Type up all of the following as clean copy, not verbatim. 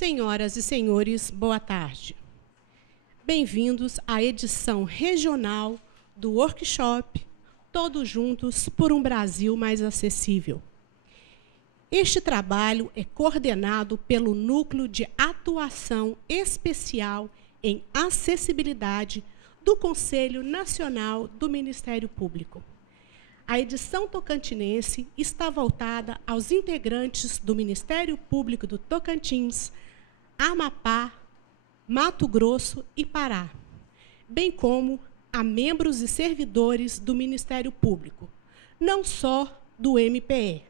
Senhoras e senhores, boa tarde. Bem-vindos à edição regional do workshop Todos Juntos por um Brasil Mais Acessível. Este trabalho é coordenado pelo Núcleo de Atuação Especial em Acessibilidade do Conselho Nacional do Ministério Público. A edição tocantinense está voltada aos integrantes do Ministério Público do Tocantins, Amapá, Mato Grosso e Pará, bem como a membros e servidores do Ministério Público, não só do MPE,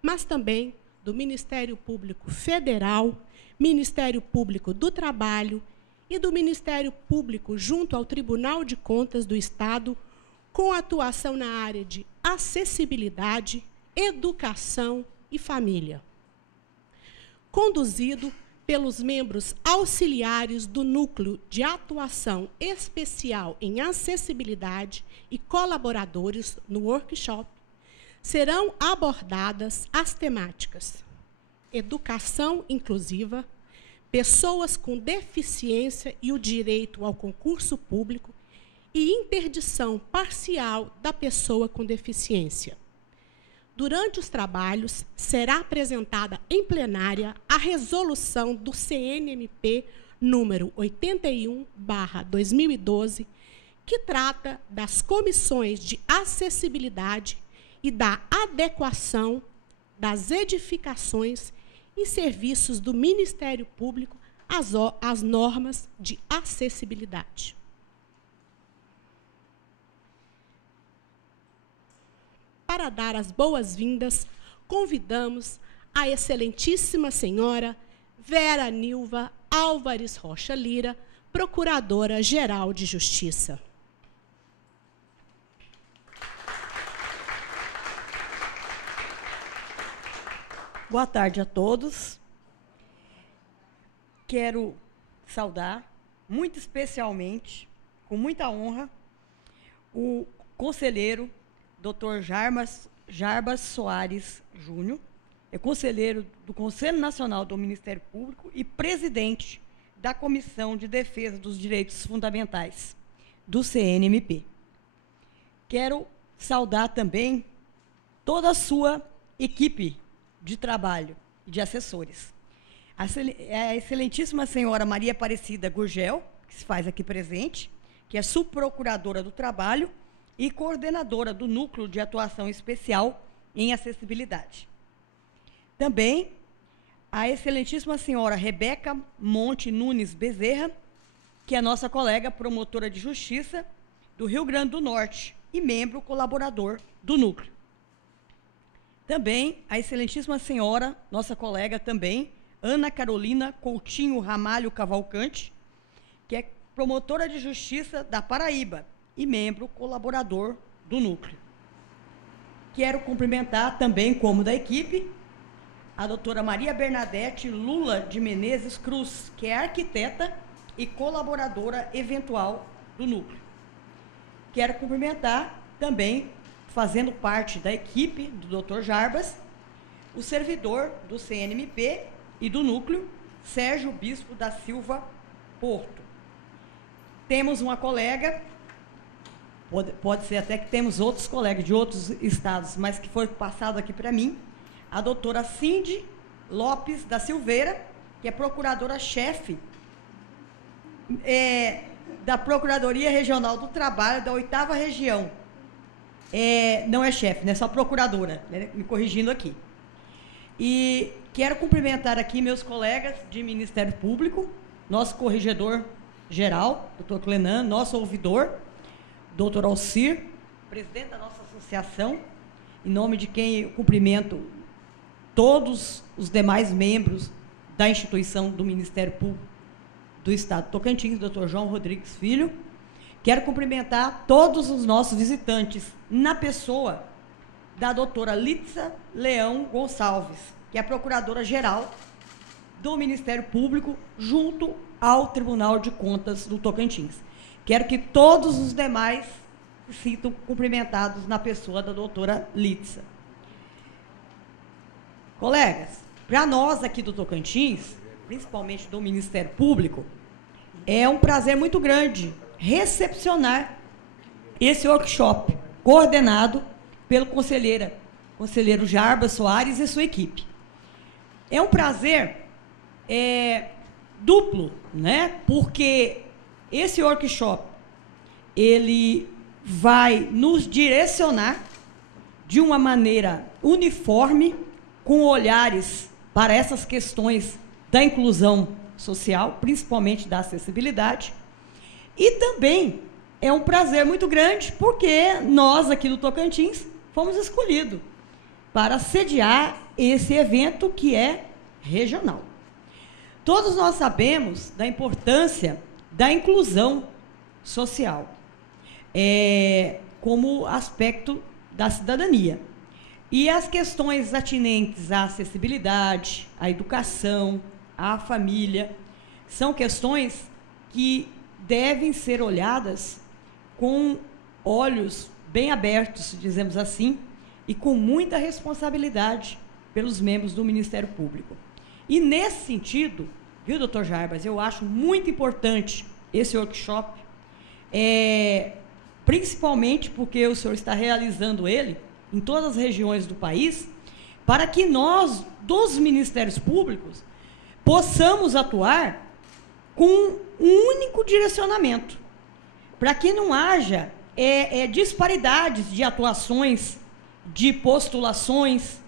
mas também do Ministério Público Federal, Ministério Público do Trabalho e do Ministério Público junto ao Tribunal de Contas do Estado, com atuação na área de acessibilidade, educação e família. Conduzido pelos membros auxiliares do Núcleo de Atuação Especial em Acessibilidade e colaboradores no workshop, serão abordadas as temáticas: educação inclusiva, pessoas com deficiência e o direito ao concurso público e interdição parcial da pessoa com deficiência. Durante os trabalhos, será apresentada em plenária a resolução do CNMP número 81/2012, que trata das comissões de acessibilidade e da adequação das edificações e serviços do Ministério Público às normas de acessibilidade. Para dar as boas-vindas, convidamos a excelentíssima senhora Vera Nilva Álvares Rocha Lira, Procuradora-Geral de Justiça. Boa tarde a todos. Quero saudar, muito especialmente, com muita honra, o conselheiro Dr. Jarbas Soares Júnior, é conselheiro do Conselho Nacional do Ministério Público e presidente da Comissão de Defesa dos Direitos Fundamentais, do CNMP. Quero saudar também toda a sua equipe de trabalho e de assessores. A excelentíssima senhora Maria Aparecida Gurgel, que se faz aqui presente, que é subprocuradora do Trabalho e coordenadora do Núcleo de Atuação Especial em Acessibilidade. Também a excelentíssima senhora Rebeca Monte Nunes Bezerra, que é nossa colega promotora de justiça do Rio Grande do Norte e membro colaborador do Núcleo. Também a excelentíssima senhora, nossa colega também, Ana Carolina Coutinho Ramalho Cavalcante, que é promotora de justiça da Paraíba e membro colaborador do Núcleo. Quero cumprimentar também, como da equipe, a doutora Maria Bernadette Lula de Menezes Cruz, que é arquiteta e colaboradora eventual do Núcleo. Quero cumprimentar também, fazendo parte da equipe do Dr. Jarbas, o servidor do CNMP e do Núcleo, Sérgio Bispo da Silva Porto. Temos uma colega, pode ser até que temos outros colegas de outros estados, mas que foi passado aqui para mim, a doutora Cindy Lopes da Silveira, que é procuradora-chefe da Procuradoria Regional do Trabalho da 8ª Região. Não é chefe, né? Só procuradora, né? Me corrigindo aqui. E quero cumprimentar aqui meus colegas de Ministério Público, nosso corregedor-geral, doutor Clenan, nosso ouvidor, doutor Alcir, presidente da nossa associação, em nome de quem eu cumprimento todos os demais membros da instituição do Ministério Público do Estado de Tocantins, doutor João Rodrigues Filho. Quero cumprimentar todos os nossos visitantes, na pessoa da doutora Litza Leão Gonçalves, que é a Procuradora-Geral do Ministério Público, junto ao Tribunal de Contas do Tocantins. Quero que todos os demais se sintam cumprimentados na pessoa da doutora Litza. Colegas, para nós aqui do Tocantins, principalmente do Ministério Público, é um prazer muito grande recepcionar esse workshop, coordenado pelo conselheiro Jarbas Soares e sua equipe. É um prazer duplo, né? Porque esse workshop ele vai nos direcionar de uma maneira uniforme, com olhares para essas questões da inclusão social, principalmente da acessibilidade. E também é um prazer muito grande, porque nós, aqui do Tocantins, fomos escolhidos para sediar esse evento que é regional. Todos nós sabemos da importância da inclusão social, como aspecto da cidadania. E as questões atinentes à acessibilidade, à educação, à família, são questões que devem ser olhadas com olhos bem abertos, dizemos assim, e com muita responsabilidade pelos membros do Ministério Público. E nesse sentido, viu, doutor Jarbas, eu acho muito importante esse workshop, principalmente porque o senhor está realizando ele em todas as regiões do país, para que nós, dos Ministérios Públicos, possamos atuar com um único direcionamento, para que não haja disparidades de atuações, de postulações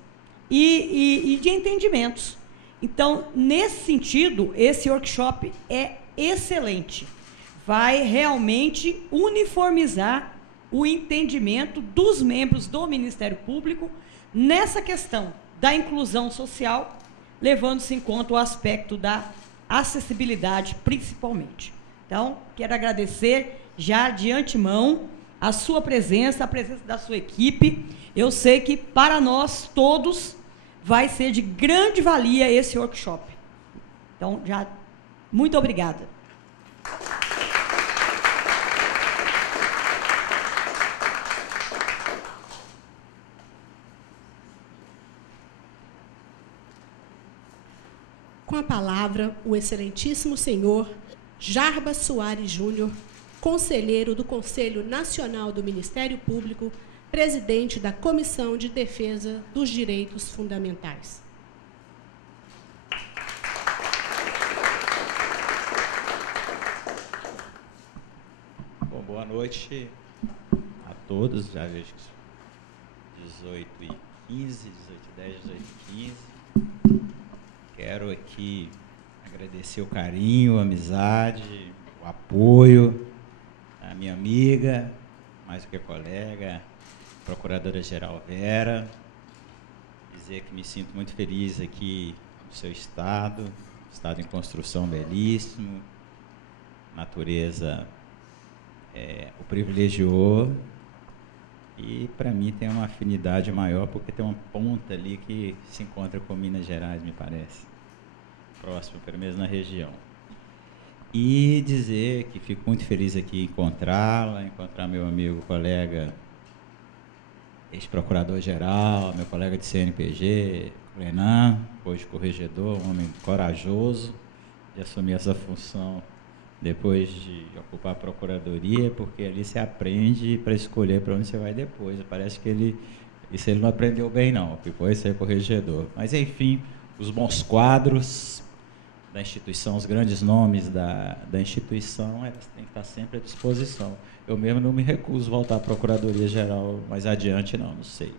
e de entendimentos. Então, nesse sentido, esse workshop é excelente. Vai realmente uniformizar o entendimento dos membros do Ministério Público nessa questão da inclusão social, levando-se em conta o aspecto da acessibilidade, principalmente. Então, quero agradecer já de antemão a sua presença, a presença da sua equipe. Eu sei que para nós todos vai ser de grande valia esse workshop. Então, já muito obrigada. Com a palavra, o excelentíssimo senhor Jarbas Soares Júnior, conselheiro do Conselho Nacional do Ministério Público, presidente da Comissão de Defesa dos Direitos Fundamentais. Bom, boa noite a todos. Já vejo que 18h15, 18h10, 18h15. Quero aqui agradecer o carinho, a amizade, o apoio da minha amiga, mais do que colega, Procuradora-Geral Vera. Dizer que me sinto muito feliz aqui no seu estado em construção belíssimo, natureza o privilegiou e, para mim, tem uma afinidade maior, porque tem uma ponta ali que se encontra com Minas Gerais, me parece, próximo, pelo menos na região. E dizer que fico muito feliz aqui em encontrar meu amigo, colega, ex-procurador-geral, meu colega de CNPG, Renan, hoje corregedor, um homem corajoso de assumir essa função depois de ocupar a procuradoria, porque ali você aprende para escolher para onde você vai depois. Parece que isso ele não aprendeu bem, não, ficou ser corregedor. Mas, enfim, os bons quadros da instituição, os grandes nomes da instituição, elas têm que estar sempre à disposição. Eu mesmo não me recuso a voltar à Procuradoria-Geral mais adiante, não sei.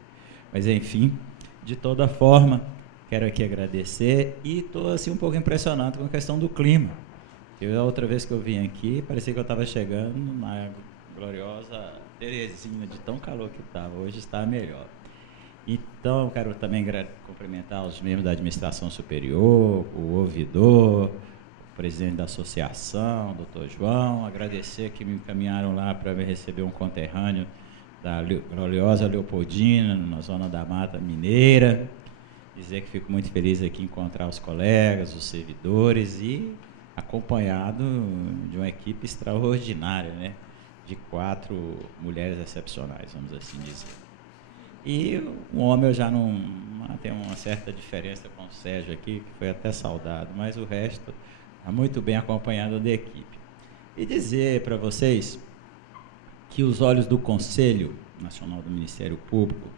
Mas, enfim, de toda forma, quero aqui agradecer e estou assim, um pouco impressionado com a questão do clima. A outra vez que eu vim aqui, parecia que eu estava chegando na gloriosa Teresina, de tão calor que estava. Hoje está melhor. Então, eu quero também cumprimentar os membros da administração superior, o ouvidor, o presidente da associação, doutor João, agradecer que me encaminharam lá para me receber um conterrâneo da gloriosa Leopoldina, na zona da Mata Mineira. Dizer que fico muito feliz aqui em encontrar os colegas, os servidores e acompanhado de uma equipe extraordinária, né? De 4 mulheres excepcionais, vamos assim dizer. E o homem eu já não tem uma certa diferença com o Sérgio aqui, que foi até saudado, mas o resto está muito bem acompanhado da equipe. E dizer para vocês que os olhos do Conselho Nacional do Ministério Público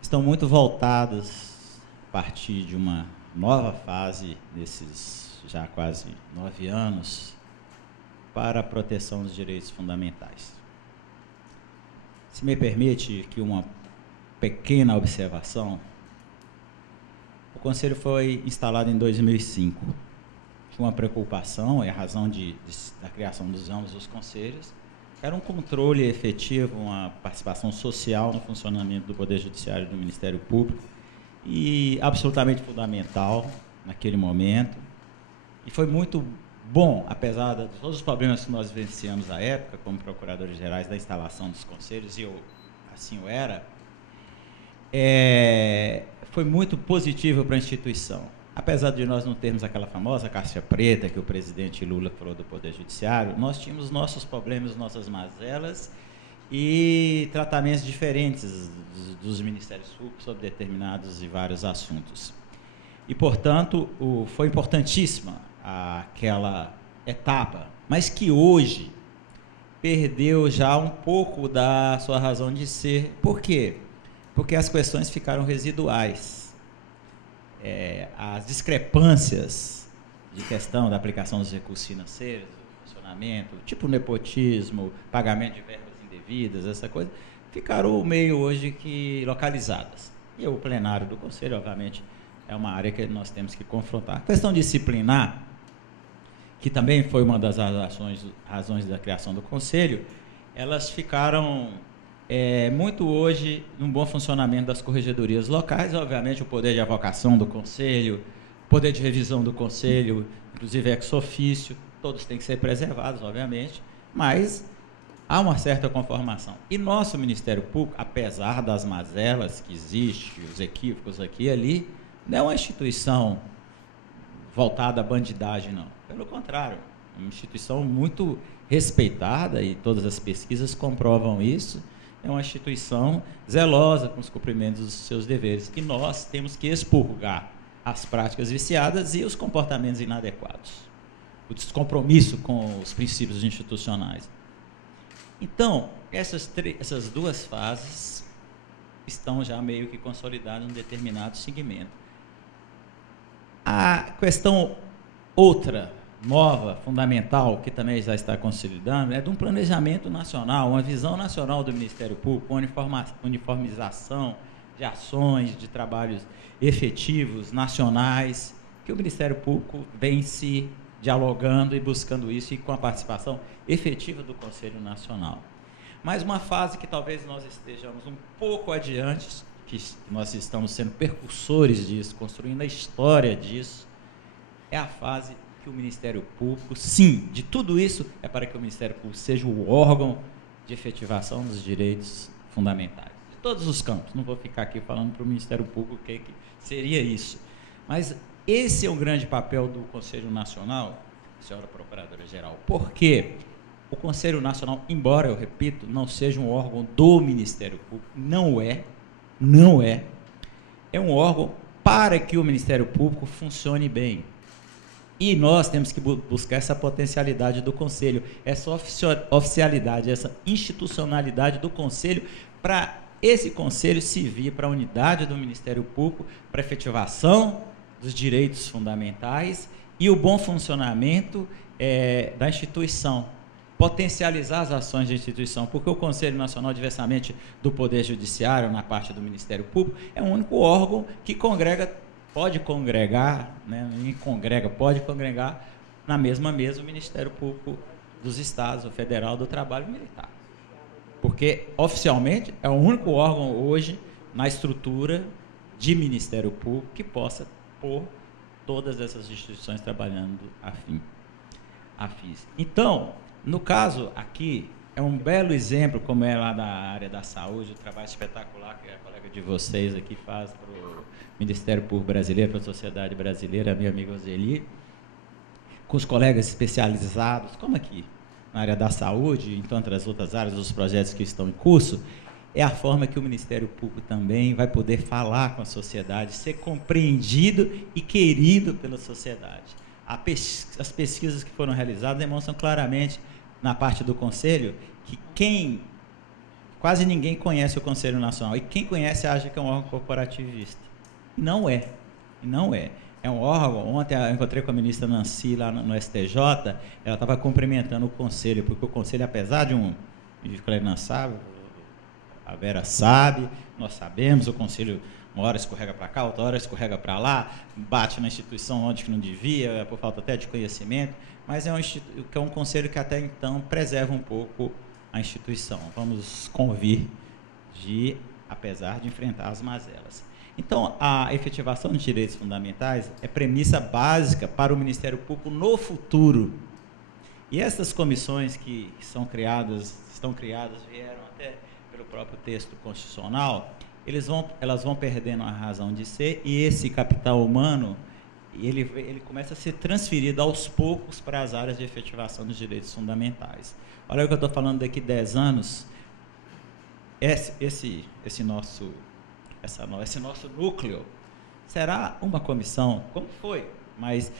estão muito voltados a partir de uma nova fase, desses já quase 9 anos, para a proteção dos direitos fundamentais. Se me permite que uma pequena observação, o Conselho foi instalado em 2005. Tinha uma preocupação, e a razão da criação dos ambos os conselhos, era um controle efetivo, uma participação social no funcionamento do Poder Judiciário e do Ministério Público, e absolutamente fundamental naquele momento. E foi muito bom, apesar de todos os problemas que nós vivenciamos à época, como procuradores gerais, da instalação dos conselhos, e assim o era, foi muito positivo para a instituição. Apesar de nós não termos aquela famosa caixa preta que o presidente Lula falou do Poder Judiciário, nós tínhamos nossos problemas, nossas mazelas e tratamentos diferentes dos ministérios públicos sobre determinados e vários assuntos. E, portanto, foi importantíssima aquela etapa, mas que hoje perdeu já um pouco da sua razão de ser. Por quê? Porque as questões ficaram residuais. As discrepâncias de questão da aplicação dos recursos financeiros, do funcionamento, tipo nepotismo, pagamento de verbas indevidas, essa coisa, ficaram meio hoje que localizadas. E o plenário do Conselho, obviamente, é uma área que nós temos que confrontar. A questão disciplinar, que também foi uma das razões da criação do Conselho, elas ficaram muito hoje num bom funcionamento das corregedorias locais. Obviamente, o poder de avocação do Conselho, o poder de revisão do Conselho, inclusive ex ofício, todos têm que ser preservados, obviamente, mas há uma certa conformação. E nosso Ministério Público, apesar das mazelas que existem, os equívocos aqui e ali, não é uma instituição voltada à bandidagem, não. Pelo contrário, é uma instituição muito respeitada, e todas as pesquisas comprovam isso. É uma instituição zelosa com os cumprimentos dos seus deveres. E nós temos que expurgar as práticas viciadas e os comportamentos inadequados, o descompromisso com os princípios institucionais. Então, essas duas fases estão já meio que consolidadas em um determinado segmento. A questão outra, nova, fundamental, que também já está consolidando, é de um planejamento nacional, uma visão nacional do Ministério Público, uma uniformização de ações, de trabalhos efetivos, nacionais, que o Ministério Público vem se dialogando e buscando isso, e com a participação efetiva do Conselho Nacional. Mas uma fase que talvez nós estejamos um pouco adiante, que nós estamos sendo percursores disso, construindo a história disso, é a fase que o Ministério Público, sim, de tudo isso, é para que o Ministério Público seja o órgão de efetivação dos direitos fundamentais. De todos os campos, não vou ficar aqui falando para o Ministério Público o que seria isso. Mas esse é um grande papel do Conselho Nacional, senhora Procuradora-Geral. Por quê? O Conselho Nacional, embora, eu repito, não seja um órgão do Ministério Público, não é um órgão para que o Ministério Público funcione bem. E nós temos que buscar essa potencialidade do Conselho, essa oficialidade, essa institucionalidade do Conselho, para esse Conselho servir para a unidade do Ministério Público, para a efetivação dos direitos fundamentais e o bom funcionamento da instituição, potencializar as ações da instituição, porque o Conselho Nacional, diversamente do Poder Judiciário, na parte do Ministério Público, é o único órgão que pode congregar na mesma mesa o Ministério Público dos Estados, o Federal, do Trabalho Militar. Porque, oficialmente, é o único órgão hoje na estrutura de Ministério Público que possa pôr todas essas instituições trabalhando afins. Então, no caso aqui, é um belo exemplo, como é lá da área da saúde, o trabalho espetacular que a colega de vocês aqui faz para o Ministério Público Brasileiro, para a sociedade brasileira, a minha amiga Roseli, com os colegas especializados, como aqui, na área da saúde, em tantas outras áreas, os projetos que estão em curso, é a forma que o Ministério Público também vai poder falar com a sociedade, ser compreendido e querido pela sociedade. As pesquisas que foram realizadas demonstram claramente, na parte do Conselho, que quase ninguém conhece o Conselho Nacional, e quem conhece acha que é um órgão corporativista. Não é. Não é. É um órgão. Ontem eu encontrei com a ministra Nancy lá no STJ, ela estava cumprimentando o Conselho, porque o Conselho, apesar de o Cleiton sabe, a Vera sabe, nós sabemos, o Conselho uma hora escorrega para cá, outra hora escorrega para lá, bate na instituição onde que não devia, por falta até de conhecimento, mas é um conselho que até então preserva um pouco a instituição. Vamos convir apesar de enfrentar as mazelas. Então, a efetivação de direitos fundamentais é premissa básica para o Ministério Público no futuro. E essas comissões que estão criadas, vieram até pelo próprio texto constitucional, elas vão perdendo a razão de ser, e esse capital humano, ele começa a ser transferido aos poucos para as áreas de efetivação dos direitos fundamentais. Olha o que eu estou falando, daqui 10 anos, esse nosso núcleo será uma comissão, como foi, mas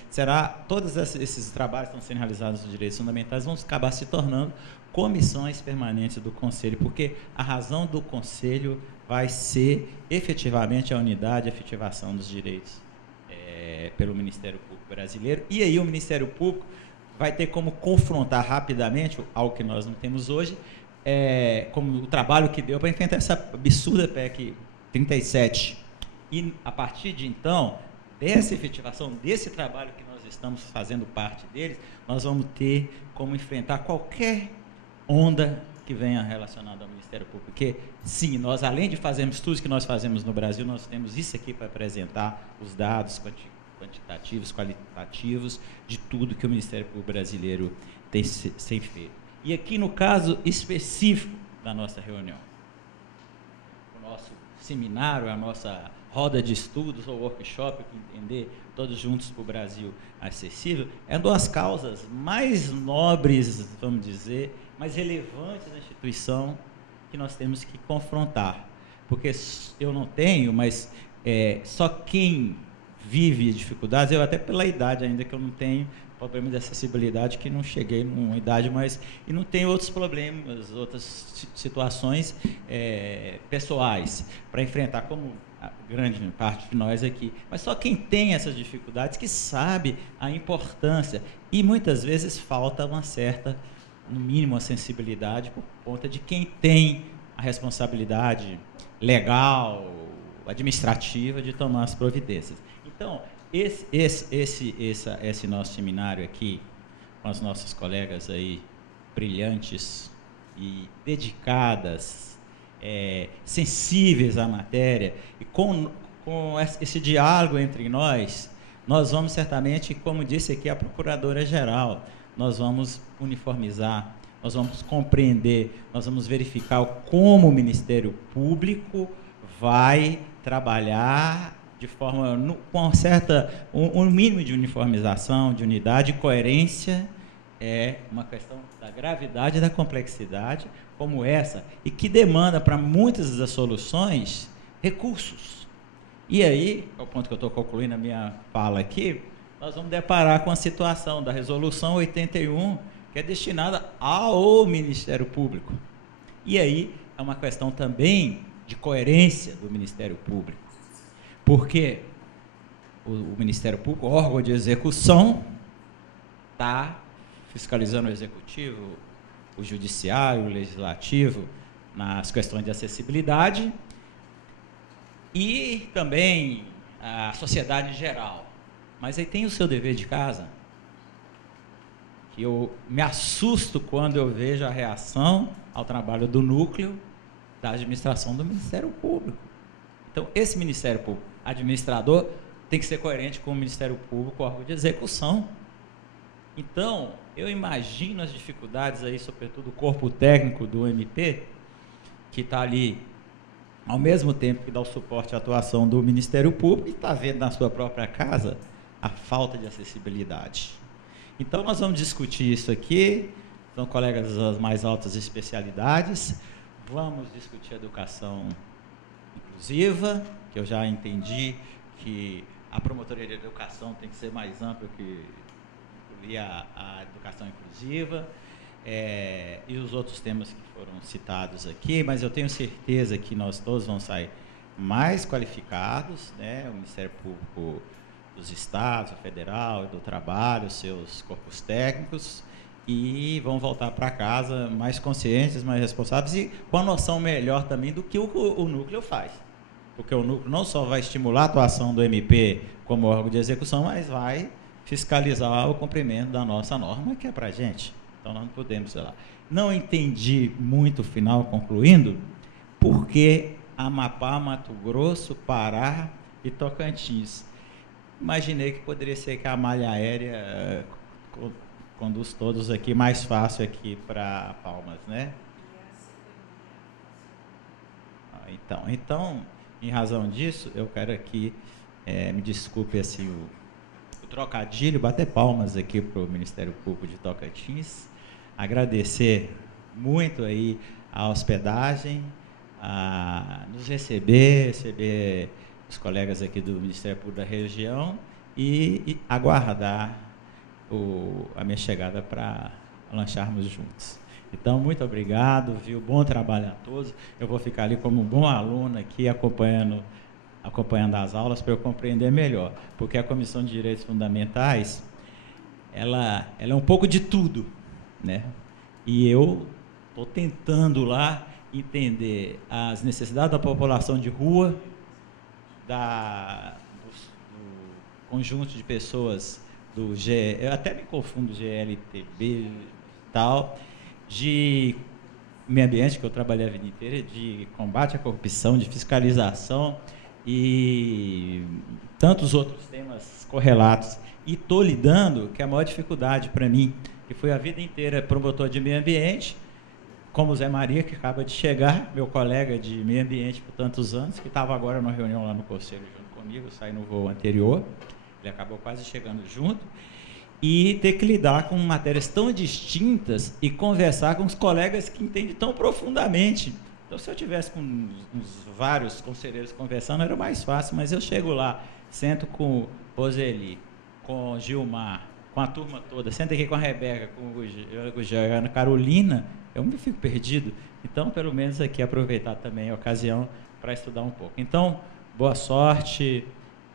todos esses trabalhos que estão sendo realizados nos direitos fundamentais vão acabar se tornando comissões permanentes do Conselho, porque a razão do Conselho vai ser efetivamente a unidade de efetivação dos direitos pelo Ministério Público brasileiro, e aí o Ministério Público vai ter como confrontar rapidamente algo que nós não temos hoje, como o trabalho que deu para enfrentar essa absurda PEC 37. E, a partir de então, dessa efetivação, desse trabalho que nós estamos fazendo parte deles, nós vamos ter como enfrentar qualquer onda que venha relacionada ao Ministério Público. Porque, sim, nós, além de fazermos tudo que nós fazemos no Brasil, nós temos isso aqui para apresentar, os dados quantitativos, qualitativos, de tudo que o Ministério Público brasileiro tem feito. E aqui, no caso específico da nossa reunião, o nosso seminário, a nossa roda de estudos ou workshop, entender todos juntos para o Brasil acessível, é uma das causas mais nobres, vamos dizer, mais relevantes da instituição que nós temos que confrontar. Porque eu não tenho, mas só quem vive dificuldades, eu até pela idade ainda que eu não tenho, problema de acessibilidade, que não cheguei numa idade, mas e não tem outros problemas, outras situações pessoais para enfrentar, como a grande parte de nós aqui. Mas só quem tem essas dificuldades que sabe a importância, e muitas vezes falta uma certa, no mínimo, a sensibilidade por conta de quem tem a responsabilidade legal, administrativa de tomar as providências. Então, esse nosso seminário aqui, com as nossas colegas aí brilhantes e dedicadas, sensíveis à matéria, e com esse diálogo entre nós vamos certamente, como disse aqui a Procuradora-Geral, nós vamos uniformizar, nós vamos compreender, nós vamos verificar como o Ministério Público vai trabalhar de forma, com um mínimo de uniformização, de unidade e coerência. É uma questão da gravidade e da complexidade como essa, e que demanda para muitas das soluções recursos. E aí, é o ponto que eu estou concluindo a minha fala aqui, nós vamos deparar com a situação da Resolução 81, que é destinada ao Ministério Público. E aí é uma questão também de coerência do Ministério Público, porque o Ministério Público, órgão de execução, está fiscalizando o Executivo, o Judiciário, o Legislativo, nas questões de acessibilidade, e também a sociedade em geral. Mas aí tem o seu dever de casa, que eu me assusto quando eu vejo a reação ao trabalho do núcleo da administração do Ministério Público. Então, esse Ministério Público administrador tem que ser coerente com o Ministério Público, órgão de execução. Então, eu imagino as dificuldades aí, sobretudo o corpo técnico do MP, que está ali, ao mesmo tempo que dá o suporte à atuação do Ministério Público, e está vendo na sua própria casa a falta de acessibilidade. Então, nós vamos discutir isso aqui, são colegas das mais altas especialidades, vamos discutir educação inclusiva, que eu já entendi que a promotoria de educação tem que ser mais ampla que incluir a educação inclusiva, e os outros temas que foram citados aqui, mas eu tenho certeza que nós todos vamos sair mais qualificados, né? O Ministério Público dos Estados, o Federal, do Trabalho, seus corpos técnicos, e vão voltar para casa mais conscientes, mais responsáveis e com a noção melhor também do que o núcleo faz. Porque o núcleo não só vai estimular a atuação do MP como órgão de execução, mas vai fiscalizar o cumprimento da nossa norma, que é para a gente. Então, nós não podemos, sei lá. Não entendi muito o final, concluindo, porque Amapá, Mato Grosso, Pará e Tocantins. Imaginei que poderia ser que a malha aérea conduz todos aqui mais fácil aqui para Palmas, né? Então, em razão disso, eu quero aqui, me desculpe assim, o trocadilho, bater palmas aqui para o Ministério Público de Tocantins, agradecer muito aí a hospedagem, a nos receber os colegas aqui do Ministério Público da região e aguardar a minha chegada para lancharmos juntos. Então, muito obrigado, viu? Bom trabalho a todos. Eu vou ficar ali como um bom aluno aqui, acompanhando as aulas para eu compreender melhor, porque a Comissão de Direitos Fundamentais, ela é um pouco de tudo, né? E eu estou tentando lá entender as necessidades da população de rua, do conjunto de pessoas eu até me confundo, GLTB e tal, de meio ambiente, que eu trabalhei a vida inteira, de combate à corrupção, de fiscalização e tantos outros temas correlatos. E estou lidando, que é a maior dificuldade para mim, que foi a vida inteira promotor de meio ambiente, como o Zé Maria, que acaba de chegar, meu colega de meio ambiente por tantos anos, que estava agora numa reunião lá no Conselho junto comigo, saí no voo anterior, ele acabou quase chegando junto, e ter que lidar com matérias tão distintas e conversar com os colegas que entendem tão profundamente. Então, se eu tivesse com uns vários conselheiros conversando, era mais fácil, mas eu chego lá, sento com o Roseli, com o Gilmar, com a turma toda, sento aqui com a Rebeca, com o Ana Carolina, eu me fico perdido. Então, pelo menos aqui, aproveitar também a ocasião para estudar um pouco. Então, boa sorte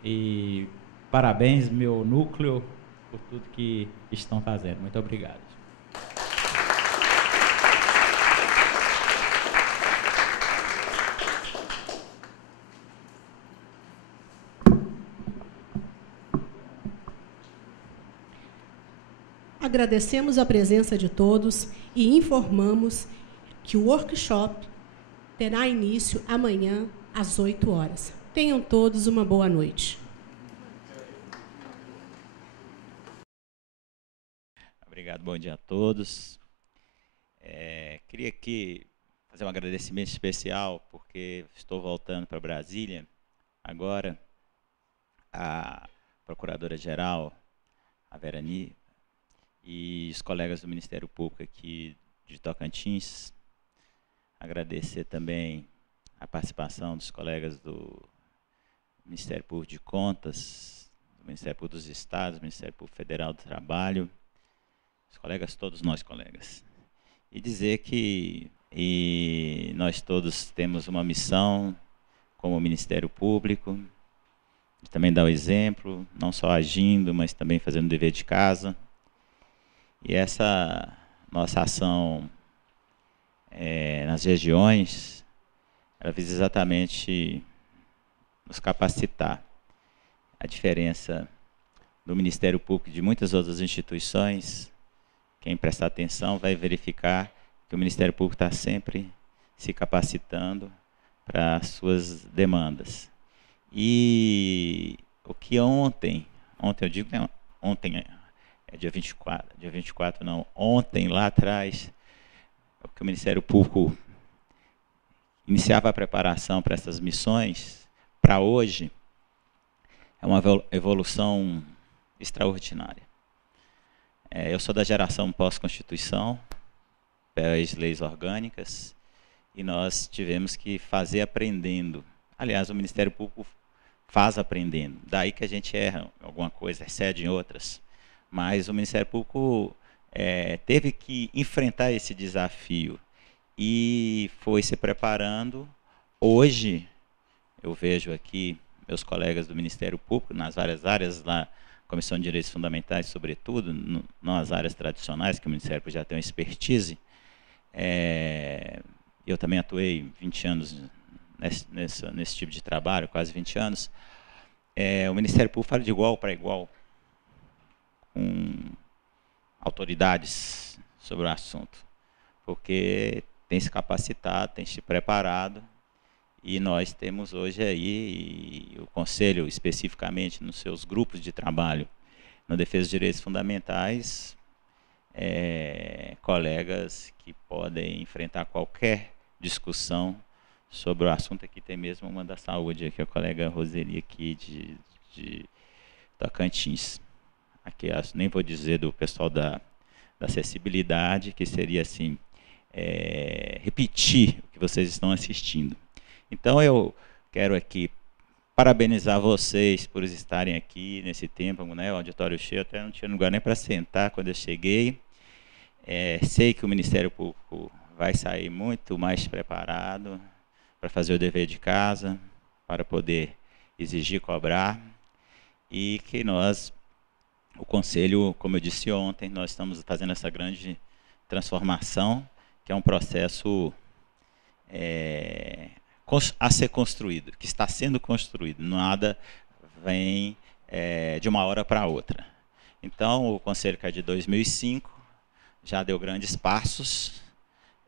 e parabéns, meu núcleo, por tudo que estão fazendo. Muito obrigado. Agradecemos a presença de todos e informamos que o workshop terá início amanhã às 8 horas. Tenham todos uma boa noite. Obrigado, bom dia a todos. Queria aqui fazer um agradecimento especial, porque estou voltando para Brasília. Agora, a Procuradora-Geral, a Verani, e os colegas do Ministério Público aqui de Tocantins. Agradecer também a participação dos colegas do Ministério Público de Contas, do Ministério Público dos Estados, do Ministério Público Federal do Trabalho, os colegas, todos nós colegas. E dizer que nós todos temos uma missão como Ministério Público, de também dar o exemplo, não só agindo, mas também fazendo o dever de casa. E essa nossa ação nas regiões, ela visa exatamente nos capacitar. A diferença do Ministério Público e de muitas outras instituições, quem prestar atenção vai verificar que o Ministério Público está sempre se capacitando para as suas demandas. E o que ontem eu digo, ontem é dia 24 não, ontem lá atrás, o que o Ministério Público iniciava a preparação para essas missões, para hoje, é uma evolução extraordinária. Eu sou da geração pós-Constituição, pelas leis orgânicas, e nós tivemos que fazer aprendendo. Aliás, o Ministério Público faz aprendendo. Daí que a gente erra em alguma coisa, excede em outras. Mas o Ministério Público teve que enfrentar esse desafio e foi se preparando. Hoje, eu vejo aqui meus colegas do Ministério Público, nas várias áreas, lá, Comissão de Direitos Fundamentais, sobretudo, nas áreas tradicionais, que o Ministério Público já tem uma expertise. Eu também atuei 20 anos nesse tipo de trabalho, quase 20 anos. O Ministério Público fala de igual para igual com autoridades sobre o assunto, porque tem se capacitado, tem se preparado, e nós temos hoje aí, e o Conselho especificamente nos seus grupos de trabalho na defesa dos direitos fundamentais, colegas que podem enfrentar qualquer discussão sobre o assunto. Aqui tem mesmo uma da saúde, aqui a colega Roseli aqui de Tocantins. Aqui nem vou dizer do pessoal da acessibilidade, que seria assim, repetir o que vocês estão assistindo. Então eu quero aqui parabenizar vocês por estarem aqui nesse tempo, né, o auditório cheio, até não tinha lugar nem para sentar quando eu cheguei. Sei que o Ministério Público vai sair muito mais preparado para fazer o dever de casa, para poder exigir, cobrar, e que nós, o Conselho, como eu disse ontem, nós estamos fazendo essa grande transformação, que é um processo a ser construído, que está sendo construído, nada vem de uma hora para outra. Então, o Conselho, que é de 2005, já deu grandes passos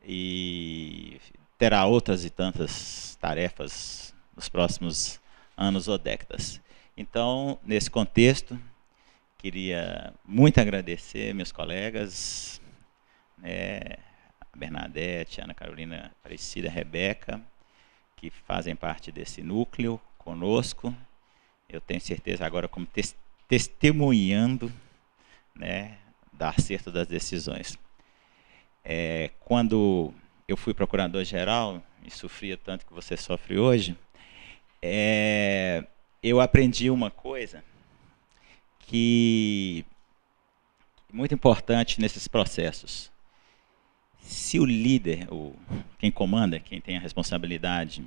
e terá outras e tantas tarefas nos próximos anos ou décadas. Então, nesse contexto, queria muito agradecer meus colegas, a Bernadette, a Ana Carolina, Aparecida, a Rebeca, que fazem parte desse núcleo conosco. Eu tenho certeza agora como testemunhando, né, dar acerto das decisões. Quando eu fui procurador-geral, e sofria tanto que você sofre hoje, eu aprendi uma coisa que é muito importante nesses processos. Se o líder, quem comanda, quem tem a responsabilidade,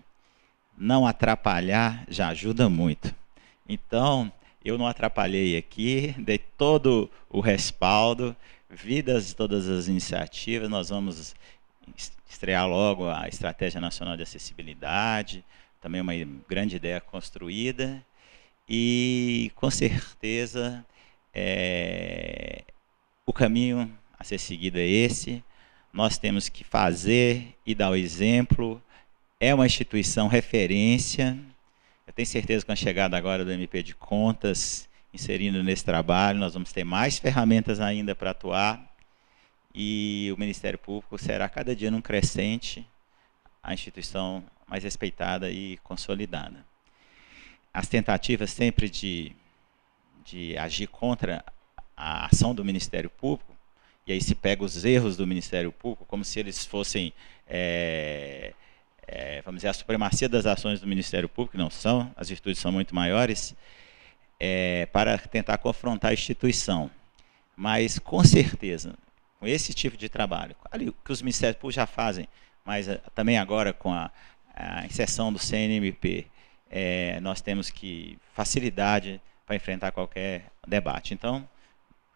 não atrapalhar, já ajuda muito. Então, eu não atrapalhei aqui, dei todo o respaldo, vi todas as iniciativas. Nós vamos estrear logo a Estratégia Nacional de Acessibilidade, também uma grande ideia construída, e com certeza o caminho a ser seguido é esse. Nós temos que fazer e dar o exemplo. É uma instituição referência. Eu tenho certeza que com a chegada agora do MP de Contas, inserindo nesse trabalho, nós vamos ter mais ferramentas ainda para atuar, e o Ministério Público será cada dia num crescente a instituição mais respeitada e consolidada. As tentativas sempre de agir contra a ação do Ministério Público, e aí se pega os erros do Ministério Público como se eles fossem, vamos dizer, a supremacia das ações do Ministério Público, que não são, as virtudes são muito maiores, para tentar confrontar a instituição. Mas, com certeza, com esse tipo de trabalho, que os Ministérios Públicos já fazem, mas também agora com a inserção do CNMP, nós temos facilidade para enfrentar qualquer debate. Então,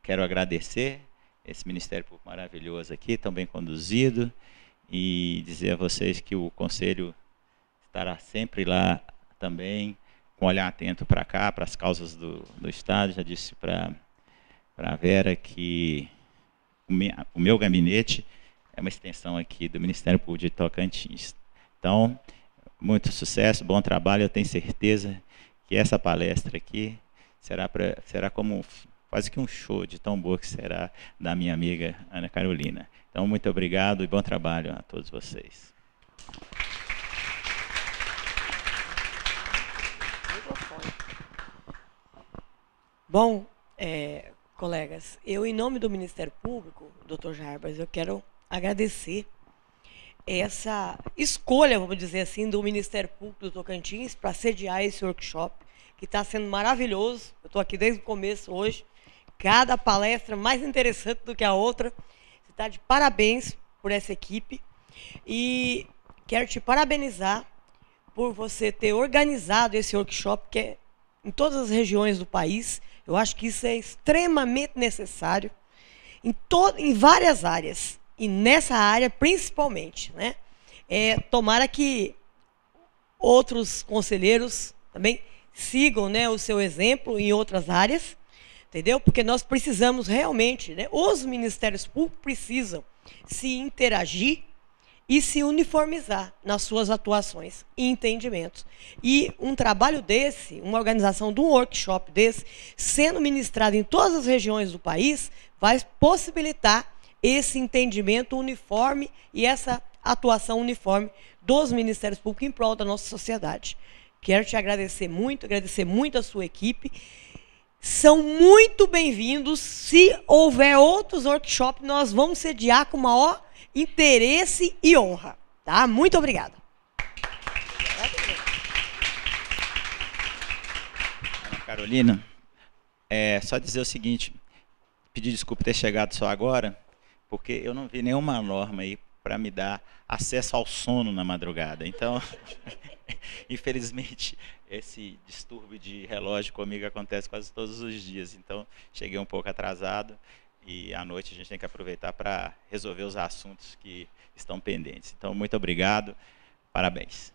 quero agradecer esse Ministério Público maravilhoso aqui, tão bem conduzido, e dizer a vocês que o Conselho estará sempre lá também, com um olhar atento para cá, para as causas do Estado. Já disse para a Vera que o meu gabinete é uma extensão aqui do Ministério Público de Tocantins. Então, muito sucesso, bom trabalho. Eu tenho certeza que essa palestra aqui será como quase que um show de tão boa que será da minha amiga Ana Carolina. Então, muito obrigado e bom trabalho a todos vocês. Bom, colegas, eu, em nome do Ministério Público, Dr. Jarbas, eu quero agradecer essa escolha, vamos dizer assim, do Ministério Público do Tocantins para sediar esse workshop, que está sendo maravilhoso. Eu estou aqui desde o começo hoje. Cada palestra mais interessante do que a outra. Você está de parabéns por essa equipe. E quero te parabenizar por você ter organizado esse workshop, que é em todas as regiões do país. Eu acho que isso é extremamente necessário em várias áreas. E nessa área, principalmente, né? Tomara que outros conselheiros também sigam, né, o seu exemplo em outras áreas, entendeu? Porque nós precisamos realmente, né, os ministérios públicos precisam se interagir e se uniformizar nas suas atuações e entendimentos. E um trabalho desse, uma organização de um workshop desse, sendo ministrado em todas as regiões do país, vai possibilitar esse entendimento uniforme e essa atuação uniforme dos ministérios públicos em prol da nossa sociedade. Quero te agradecer muito a sua equipe. São muito bem-vindos. Se houver outros workshops, nós vamos sediar com o maior interesse e honra. Tá? Muito obrigada. Ana Carolina, só dizer o seguinte, pedir desculpa ter chegado só agora, porque eu não vi nenhuma norma aí para me dar acesso ao sono na madrugada. Então, infelizmente, esse distúrbio de relógio comigo acontece quase todos os dias. Então, cheguei um pouco atrasado e à noite a gente tem que aproveitar para resolver os assuntos que estão pendentes. Então, muito obrigado, parabéns.